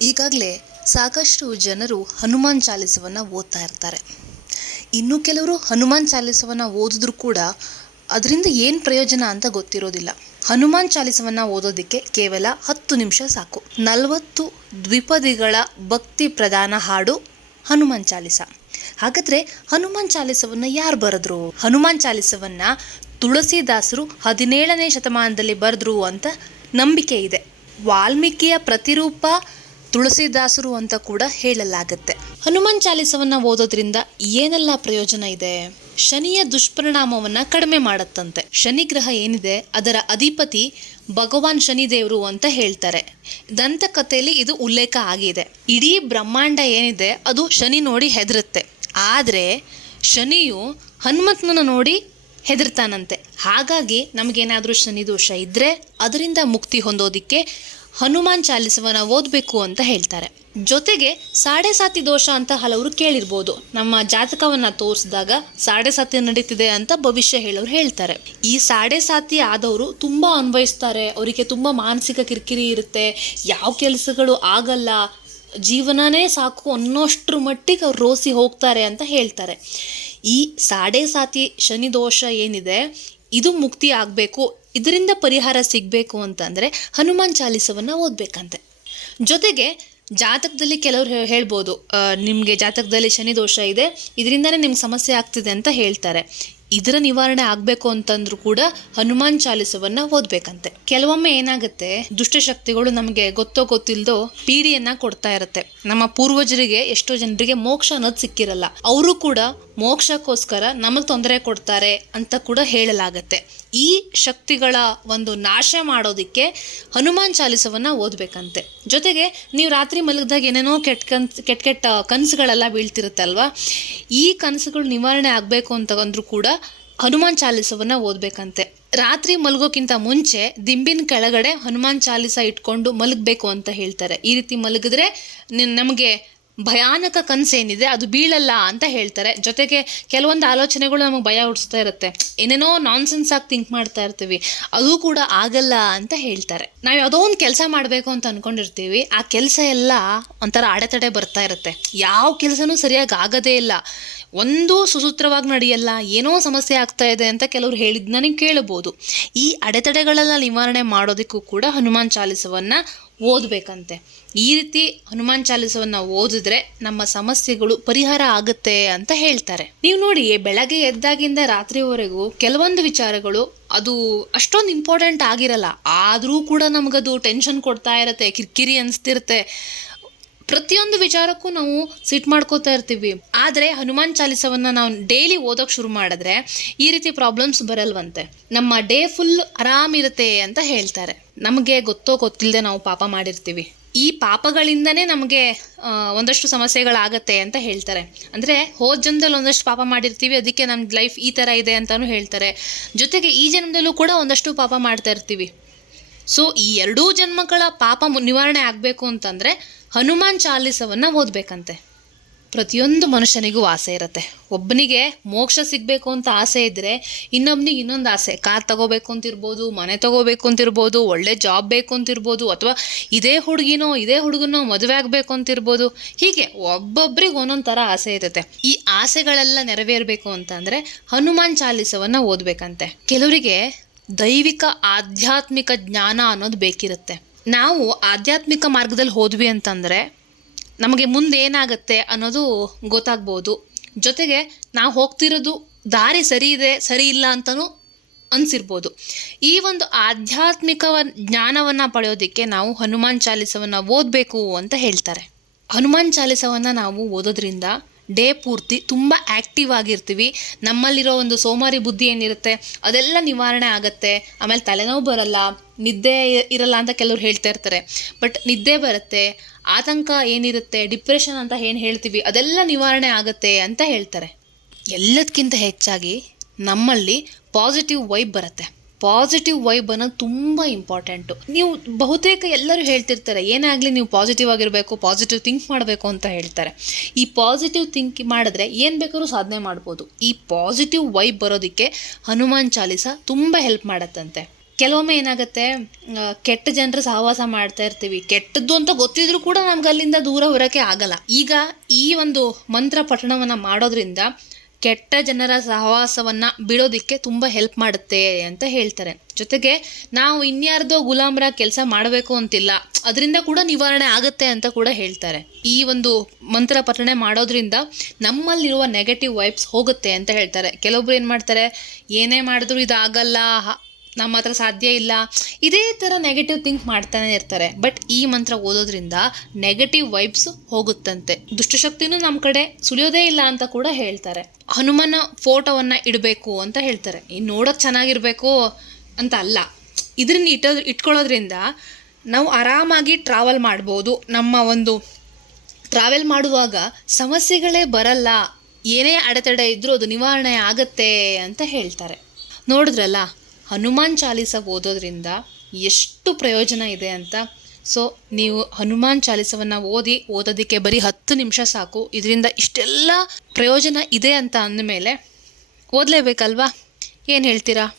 ಈಗಾಗಲೇ ಸಾಕಷ್ಟು ಜನರು ಹನುಮಾನ್ ಚಾಲಿಸವನ್ನು ಓದ್ತಾ ಇರ್ತಾರೆ. ಇನ್ನು ಕೆಲವರು ಹನುಮಾನ್ ಚಾಲಿಸವನ್ನು ಓದಿದ್ರೂ ಕೂಡ ಅದರಿಂದ ಏನು ಪ್ರಯೋಜನ ಅಂತ ಗೊತ್ತಿರೋದಿಲ್ಲ. ಹನುಮಾನ್ ಚಾಲಿಸವನ್ನು ಓದೋದಕ್ಕೆ ಕೇವಲ ಹತ್ತು ನಿಮಿಷ ಸಾಕು. ನಲವತ್ತು ದ್ವಿಪದಿಗಳ ಭಕ್ತಿ ಪ್ರಧಾನ ಹಾಡು ಹನುಮಾನ್ ಚಾಲಿಸ. ಹಾಗಾದ್ರೆ ಹನುಮಾನ್ ಚಾಲಿಸವನ್ನು ಯಾರು ಬರೆದ್ರು? ಹನುಮಾನ್ ಚಾಲಿಸವನ್ನು ತುಳಸಿದಾಸರು ಹದಿನೇಳನೇ ಶತಮಾನದಲ್ಲಿ ಬರೆದ್ರು ಅಂತ ನಂಬಿಕೆ ಇದೆ. ವಾಲ್ಮೀಕಿಯ ಪ್ರತಿರೂಪ ತುಳಸಿದಾಸರು ಅಂತ ಕೂಡ ಹೇಳಲಾಗುತ್ತೆ. ಹನುಮಾನ್ ಚಾಲಿಸವನ್ನ ಓದೋದ್ರಿಂದ ಏನೆಲ್ಲ ಪ್ರಯೋಜನ ಇದೆ? ಶನಿಯ ದುಷ್ಪರಿಣಾಮವನ್ನ ಕಡಿಮೆ ಮಾಡತ್ತಂತೆ. ಶನಿ ಗ್ರಹ ಏನಿದೆ, ಅದರ ಅಧಿಪತಿ ಭಗವಾನ್ ಶನಿದೇವರು ಅಂತ ಹೇಳ್ತಾರೆ. ದಂತಕಥೆಯಲ್ಲಿ ಇದು ಉಲ್ಲೇಖ ಆಗಿದೆ. ಇಡೀ ಬ್ರಹ್ಮಾಂಡ ಏನಿದೆ, ಅದು ಶನಿ ನೋಡಿ ಹೆದರುತ್ತೆ. ಆದರೆ, ಶನಿಯು ಹನುಮಂತನ ನೋಡಿ ಹೆದರ್ತಾನಂತೆ. ಹಾಗಾಗಿ ನಮಗೇನಾದರೂ ಶನಿ ದೋಷ ಇದ್ದರೆ ಅದರಿಂದ ಮುಕ್ತಿ ಹೊಂದೋದಿಕ್ಕೆ ಹನುಮಾನ್ ಚಾಲಿಸವನ್ನ ಓದಬೇಕು ಅಂತ ಹೇಳ್ತಾರೆ. ಜೊತೆಗೆ ಸಾಡೆ ಸಾತಿ ದೋಷ ಅಂತ ಹಲವರು ಕೇಳಿರ್ಬೋದು. ನಮ್ಮ ಜಾತಕವನ್ನ ತೋರಿಸಿದಾಗ ಸಾಡೆ ಸಾತಿ ನಡೀತಿದೆ ಅಂತ ಭವಿಷ್ಯ ಹೇಳೋರು ಹೇಳ್ತಾರೆ. ಈ ಸಾಡೆ ಸಾತಿ ಆದವರು ತುಂಬಾ ಅನ್ವಯಿಸ್ತಾರೆ. ಅವರಿಗೆ ತುಂಬಾ ಮಾನಸಿಕ ಕಿರಿಕಿರಿ ಇರುತ್ತೆ. ಯಾವ ಕೆಲಸಗಳು ಆಗಲ್ಲ. ಜೀವನನೇ ಸಾಕು ಅನ್ನೋಷ್ಟ್ರ ಮಟ್ಟಿಗೆ ಅವ್ರು ರೋಸಿ ಹೋಗ್ತಾರೆ ಅಂತ ಹೇಳ್ತಾರೆ. ಈ ಸಾಡೆ ಸಾತಿ ಶನಿ ದೋಷ ಏನಿದೆ, ಇದು ಮುಕ್ತಿ ಆಗಬೇಕು. ಇದರಿಂದ ಪರಿಹಾರ ಸಿಗಬೇಕು ಅಂತಂದರೆ ಹನುಮಾನ್ ಚಾಲಿಸವನ್ನು ಓದಬೇಕಂತೆ. ಜೊತೆಗೆ ಜಾತಕದಲ್ಲಿ ಕೆಲವರು ಹೇಳ್ಬೋದು ನಿಮಗೆ ಜಾತಕದಲ್ಲಿ ಶನಿ ದೋಷ ಇದೆ, ಇದರಿಂದನೇ ನಿಮ್ಗೆ ಸಮಸ್ಯೆ ಆಗ್ತಿದೆ ಅಂತ ಹೇಳ್ತಾರೆ. ಇದರ ನಿವಾರಣೆ ಆಗಬೇಕು ಅಂತಂದ್ರೂ ಕೂಡ ಹನುಮಾನ್ ಚಾಲಿಸವನ್ನು ಓದಬೇಕಂತೆ. ಕೆಲವೊಮ್ಮೆ ಏನಾಗುತ್ತೆ, ದುಷ್ಟಶಕ್ತಿಗಳು ನಮಗೆ ಗೊತ್ತೋ ಗೊತ್ತಿಲ್ಲದೋ ಪೀಡಿಯನ್ನು ಕೊಡ್ತಾ ಇರುತ್ತೆ. ನಮ್ಮ ಪೂರ್ವಜರಿಗೆ ಎಷ್ಟೋ ಜನರಿಗೆ ಮೋಕ್ಷ ಅನ್ನೋದು ಸಿಕ್ಕಿರಲ್ಲ. ಅವರು ಕೂಡ ಮೋಕ್ಷಕ್ಕೋಸ್ಕರ ನಮಗೆ ತೊಂದರೆ ಕೊಡ್ತಾರೆ ಅಂತ ಕೂಡ ಹೇಳಲಾಗತ್ತೆ. ಈ ಶಕ್ತಿಗಳ ಒಂದು ನಾಶ ಮಾಡೋದಕ್ಕೆ ಹನುಮಾನ್ ಚಾಲಿಸವನ್ನು ಓದಬೇಕಂತೆ. ಜೊತೆಗೆ ನೀವು ರಾತ್ರಿ ಮಲಗಿದಾಗ ಏನೇನೋ ಕೆಟ್ಟ ಕನ್ಸು, ಕೆಟ್ಟ ಕೆಟ್ಟ ಕನಸುಗಳೆಲ್ಲ ಬೀಳ್ತಿರುತ್ತಲ್ವಾ, ಈ ಕನಸುಗಳು ನಿವಾರಣೆ ಆಗಬೇಕು ಅಂತ ಅಂದರೂ ಕೂಡ ಹನುಮಾನ್ ಚಾಲಿಸವನ್ನು ಓದಬೇಕಂತೆ. ರಾತ್ರಿ ಮಲಗೋಕ್ಕಿಂತ ಮುಂಚೆ ದಿಂಬಿನ ಕೆಳಗಡೆ ಹನುಮಾನ್ ಚಾಲಿಸ ಇಟ್ಕೊಂಡು ಮಲಗಬೇಕು ಅಂತ ಹೇಳ್ತಾರೆ. ಈ ರೀತಿ ಮಲಗಿದ್ರೆ ನಮಗೆ ಭಯಾನಕ ಕನಸೇನಿದೆ, ಅದು ಬೀಳಲ್ಲ ಅಂತ ಹೇಳ್ತಾರೆ. ಜೊತೆಗೆ ಕೆಲವೊಂದು ಆಲೋಚನೆಗಳು ನಮಗೆ ಭಯ ಹುಟ್ಟಿಸ್ತಾ ಇರುತ್ತೆ. ಏನೇನೋ ನಾನ್ಸೆನ್ಸ್ ಆಗಿ ಥಿಂಕ್ ಮಾಡ್ತಾ ಇರ್ತೀವಿ, ಅದು ಕೂಡ ಆಗಲ್ಲ ಅಂತ ಹೇಳ್ತಾರೆ. ನಾವು ಯಾವುದೋ ಒಂದು ಕೆಲಸ ಮಾಡಬೇಕು ಅಂತ ಅಂದ್ಕೊಂಡಿರ್ತೀವಿ ಆ ಕೆಲಸ ಎಲ್ಲ ಒಂಥರ ಅಡೆತಡೆ ಬರ್ತಾ ಇರುತ್ತೆ. ಯಾವ ಕೆಲಸನೂ ಸರಿಯಾಗಿ ಆಗೋದೇ ಇಲ್ಲ. ಒಂದು ಸುಸೂತ್ರವಾಗಿ ನಡೆಯಲ್ಲ, ಏನೋ ಸಮಸ್ಯೆ ಆಗ್ತಾ ಇದೆ ಅಂತ ಕೆಲವರು ಹೇಳಿದ್ ನನಗೆ ಕೇಳಬಹುದು ಈ ಅಡೆತಡೆಗಳೆಲ್ಲ ನಿವಾರಣೆ ಮಾಡೋದಕ್ಕೂ ಕೂಡ ಹನುಮಾನ್ ಚಾಲಿಸವನ್ನ ಓದಬೇಕಂತೆ. ಈ ರೀತಿ ಹನುಮಾನ್ ಚಾಲಿಸವನ್ನ ಓದಿದ್ರೆ ನಮ್ಮ ಸಮಸ್ಯೆಗಳು ಪರಿಹಾರ ಆಗುತ್ತೆ ಅಂತ ಹೇಳ್ತಾರೆ. ನೀವು ನೋಡಿ ಬೆಳಗ್ಗೆ ಎದ್ದಾಗಿಂದ ರಾತ್ರಿವರೆಗೂ ಕೆಲವೊಂದು ವಿಚಾರಗಳು ಅದು ಅಷ್ಟೊಂದು ಇಂಪಾರ್ಟೆಂಟ್ ಆಗಿರಲ್ಲ. ಆದರೂ ಕೂಡ ನಮಗದು ಟೆನ್ಷನ್ ಕೊಡ್ತಾ ಇರತ್ತೆ, ಕಿರಿಕಿರಿ ಅನಿಸ್ತಿರುತ್ತೆ. ಪ್ರತಿಯೊಂದು ವಿಚಾರಕ್ಕೂ ನಾವು ಸಿಟ್ ಮಾಡ್ಕೋತಾ ಇರ್ತೀವಿ. ಆದರೆ ಹನುಮಾನ್ ಚಾಲಿಸವನ್ನ ನಾವು ಡೈಲಿ ಓದೋಕೆ ಶುರು ಮಾಡಿದ್ರೆ ಈ ರೀತಿ ಪ್ರಾಬ್ಲಮ್ಸ್ ಬರಲ್ವಂತೆ. ನಮ್ಮ ಡೇ ಫುಲ್ ಆರಾಮಿರುತ್ತೆ ಅಂತ ಹೇಳ್ತಾರೆ. ನಮಗೆ ಗೊತ್ತೋ ಗೊತ್ತಿಲ್ಲದೆ ನಾವು ಪಾಪ ಮಾಡಿರ್ತೀವಿ. ಈ ಪಾಪಗಳಿಂದನೇ ನಮಗೆ ಒಂದಷ್ಟು ಸಮಸ್ಯೆಗಳಾಗತ್ತೆ ಅಂತ ಹೇಳ್ತಾರೆ. ಅಂದರೆ ಹೋದ ಜನ್ಮದಲ್ಲಿ ಒಂದಷ್ಟು ಪಾಪ ಮಾಡಿರ್ತೀವಿ, ಅದಕ್ಕೆ ನಮ್ಮ ಲೈಫ್ ಈ ಥರ ಇದೆ ಅಂತಲೂ ಹೇಳ್ತಾರೆ. ಜೊತೆಗೆ ಈ ಜನ್ಮದಲ್ಲೂ ಕೂಡ ಒಂದಷ್ಟು ಪಾಪ ಮಾಡ್ತಾ ಇರ್ತೀವಿ. ಸೊ ಈ ಎರಡೂ ಜನ್ಮಗಳ ಪಾಪ ನಿವಾರಣೆ ಆಗಬೇಕು ಅಂತಂದರೆ ಹನುಮಾನ್ ಚಾಲಿಸವನ್ನ ಓದಬೇಕಂತೆ. ಪ್ರತಿಯೊಂದು ಮನುಷ್ಯನಿಗೂ ಆಸೆ ಇರುತ್ತೆ. ಒಬ್ಬನಿಗೆ ಮೋಕ್ಷ ಸಿಗಬೇಕು ಅಂತ ಆಸೆ ಇದ್ದರೆ ಇನ್ನೊಬ್ನಿಗೆ ಇನ್ನೊಂದು ಆಸೆ. ಕಾರ್ ತಗೋಬೇಕು ಅಂತಿರ್ಬೋದು, ಮನೆ ತಗೋಬೇಕು ಅಂತಿರ್ಬೋದು, ಒಳ್ಳೆ ಜಾಬ್ ಬೇಕು ಅಂತಿರ್ಬೋದು, ಅಥವಾ ಇದೇ ಹುಡುಗಿನೋ, ಇದೇ ಹುಡುಗನೋ ಮದುವೆ ಆಗಬೇಕು ಅಂತಿರ್ಬೋದು. ಹೀಗೆ ಒಬ್ಬೊಬ್ರಿಗೆ ಒಂದೊಂದು ಥರ ಆಸೆ ಇರುತ್ತೆ. ಈ ಆಸೆಗಳೆಲ್ಲ ನೆರವೇರಬೇಕು ಅಂತಂದರೆ ಹನುಮಾನ್ ಚಾಲೀಸವನ್ನು ಓದಬೇಕಂತೆ. ಕೆಲವರಿಗೆ ದೈವಿಕ ಆಧ್ಯಾತ್ಮಿಕ ಜ್ಞಾನ ಅನ್ನೋದು ಬೇಕಿರುತ್ತೆ. ನಾವು ಆಧ್ಯಾತ್ಮಿಕ ಮಾರ್ಗದಲ್ಲಿ ಹೋದ್ವಿ ಅಂತಂದರೆ ನಮಗೆ ಮುಂದೆ ಏನಾಗುತ್ತೆ ಅನ್ನೋದು ಗೊತ್ತಾಗ್ಬೋದು. ಜೊತೆಗೆ ನಾವು ಹೋಗ್ತಿರೋದು ದಾರಿ ಸರಿ ಇದೆ, ಸರಿ ಇಲ್ಲ ಅಂತಲೂ ಅನಿಸಿರ್ಬೋದು. ಈ ಒಂದು ಆಧ್ಯಾತ್ಮಿಕ ಜ್ಞಾನವನ್ನು ಪಡೆಯೋದಕ್ಕೆ ನಾವು ಹನುಮಾನ್ ಚಾಲಿಸವನ್ನು ಓದಬೇಕು ಅಂತ ಹೇಳ್ತಾರೆ. ಹನುಮಾನ್ ಚಾಲಿಸವನ್ನು ನಾವು ಓದೋದ್ರಿಂದ ಡೇ ಪೂರ್ತಿ ತುಂಬ ಆ್ಯಕ್ಟಿವ್ ಆಗಿರ್ತೀವಿ. ನಮ್ಮಲ್ಲಿರೋ ಒಂದು ಸೋಮಾರಿ ಬುದ್ಧಿ ಏನಿರುತ್ತೆ, ಅದೆಲ್ಲ ನಿವಾರಣೆ ಆಗುತ್ತೆ. ಆಮೇಲೆ ತಲೆನೋವು ಬರಲ್ಲ, ನಿದ್ದೆ ಇರಲ್ಲ ಅಂತ ಕೆಲವ್ರು ಹೇಳ್ತಾ ಇರ್ತಾರೆ. ಬಟ್ ನಿದ್ದೆ ಬರುತ್ತೆ, ಆತಂಕ ಏನಿರುತ್ತೆ, ಡಿಪ್ರೆಷನ್ ಅಂತ ಏನು ಹೇಳ್ತೀವಿ, ಅದೆಲ್ಲ ನಿವಾರಣೆ ಆಗುತ್ತೆ ಅಂತ ಹೇಳ್ತಾರೆ. ಎಲ್ಲದಕ್ಕಿಂತ ಹೆಚ್ಚಾಗಿ ನಮ್ಮಲ್ಲಿ ಪಾಸಿಟಿವ್ ವೈಬ್ ಬರುತ್ತೆ. ಪಾಸಿಟಿವ್ ವೈಬ್ ಅನ್ನೋದು ತುಂಬ ಇಂಪಾರ್ಟೆಂಟು ನೀವು ಬಹುತೇಕ ಎಲ್ಲರೂ ಹೇಳ್ತಿರ್ತಾರೆ, ಏನಾಗಲಿ ನೀವು ಪಾಸಿಟಿವ್ ಆಗಿರಬೇಕು ಪಾಸಿಟಿವ್ ಥಿಂಕ್ ಮಾಡಬೇಕು ಅಂತ ಹೇಳ್ತಾರೆ. ಈ ಪಾಸಿಟಿವ್ ಥಿಂಕ್ ಮಾಡಿದ್ರೆ ಏನು ಬೇಕಾದ್ರೂ ಸಾಧನೆ ಮಾಡ್ಬೋದು. ಈ ಪಾಸಿಟಿವ್ ವೈಬ್ ಬರೋದಕ್ಕೆ ಹನುಮಾನ್ ಚಾಲಿಸ ತುಂಬ ಹೆಲ್ಪ್ ಮಾಡತ್ತಂತೆ. ಕೆಲವೊಮ್ಮೆ ಏನಾಗುತ್ತೆ ಕೆಟ್ಟ ಜನರ ಸಹವಾಸ ಮಾಡ್ತಾ ಇರ್ತೀವಿ. ಕೆಟ್ಟದ್ದು ಅಂತ ಗೊತ್ತಿದ್ರು ಕೂಡ ನಮ್ಗೆ ಅಲ್ಲಿಂದ ದೂರ ಹೊರಕ್ಕೆ ಆಗಲ್ಲ. ಈಗ ಈ ಒಂದು ಮಂತ್ರ ಪಠಣವನ್ನು ಮಾಡೋದ್ರಿಂದ ಕೆಟ್ಟ ಜನರ ಸಹವಾಸವನ್ನು ಬಿಡೋದಕ್ಕೆ ತುಂಬ ಹೆಲ್ಪ್ ಮಾಡುತ್ತೆ ಅಂತ ಹೇಳ್ತಾರೆ. ಜೊತೆಗೆ ನಾವು ಇನ್ಯಾರ್ದೋ ಗುಲಾಮರ ಕೆಲಸ ಮಾಡಬೇಕು ಅಂತಿಲ್ಲ, ಅದರಿಂದ ಕೂಡ ನಿವಾರಣೆ ಆಗುತ್ತೆ ಅಂತ ಕೂಡ ಹೇಳ್ತಾರೆ. ಈ ಒಂದು ಮಂತ್ರ ಪಠಣೆ ಮಾಡೋದ್ರಿಂದ ನಮ್ಮಲ್ಲಿರುವ ನೆಗೆಟಿವ್ ವೈಬ್ಸ್ ಹೋಗುತ್ತೆ ಅಂತ ಹೇಳ್ತಾರೆ. ಕೆಲವೊಬ್ರು ಏನು ಮಾಡ್ತಾರೆ, ಏನೇ ಮಾಡಿದ್ರು ಇದಾಗಲ್ಲ ನಮ್ಮ ಹತ್ರ ಸಾಧ್ಯ ಇಲ್ಲ. ಇದೇ ಥರ ನೆಗೆಟಿವ್ ಥಿಂಕ್ ಮಾಡ್ತಾನೆ ಇರ್ತಾರೆ. ಬಟ್ ಈ ಮಂತ್ರ ಓದೋದ್ರಿಂದ ನೆಗೆಟಿವ್ ವೈಬ್ಸ್ ಹೋಗುತ್ತಂತೆ. ದುಷ್ಟಶಕ್ತಿನೂ ನಮ್ಮ ಕಡೆ ಸುಳಿಯೋದೇ ಇಲ್ಲ ಅಂತ ಕೂಡ ಹೇಳ್ತಾರೆ. ಹನುಮನ ಫೋಟೋವನ್ನು ಇಡಬೇಕು ಅಂತ ಹೇಳ್ತಾರೆ. ಇನ್ನು ನೋಡೋಕೆ ಚೆನ್ನಾಗಿರಬೇಕು ಅಂತ ಅಲ್ಲ. ಇದನ್ನ ಇಟ್ಟೋ ಇಟ್ಕೊಳ್ಳೋದ್ರಿಂದ ನಾವು ಆರಾಮಾಗಿ ಟ್ರಾವೆಲ್ ಮಾಡ್ಬೋದು. ನಮ್ಮ ಒಂದು ಟ್ರಾವೆಲ್ ಮಾಡುವಾಗ ಸಮಸ್ಯೆಗಳೇ ಬರಲ್ಲ. ಏನೇ ಅಡೆತಡೆ ಇದ್ದರೂ ಅದು ನಿವಾರಣೆ ಆಗತ್ತೆ ಅಂತ ಹೇಳ್ತಾರೆ. ನೋಡಿದ್ರಲ್ಲ? ಹನುಮಾನ್ ಚಾಲೀಸ ಓದೋದ್ರಿಂದ ಎಷ್ಟು ಪ್ರಯೋಜನ ಇದೆ ಅಂತ. ಸೊ ನೀವು ಹನುಮಾನ್ ಚಾಲೀಸವನ್ನು ಓದಿ ಓದೋದಕ್ಕೆ ಬರೀ ಹತ್ತು ನಿಮಿಷ ಸಾಕು. ಇದರಿಂದ ಇಷ್ಟೆಲ್ಲ ಪ್ರಯೋಜನ ಇದೆ ಅಂತ ಅಂದಮೇಲೆ ಓದಲೇಬೇಕಲ್ವಾ? ಏನು ಹೇಳ್ತೀರಾ?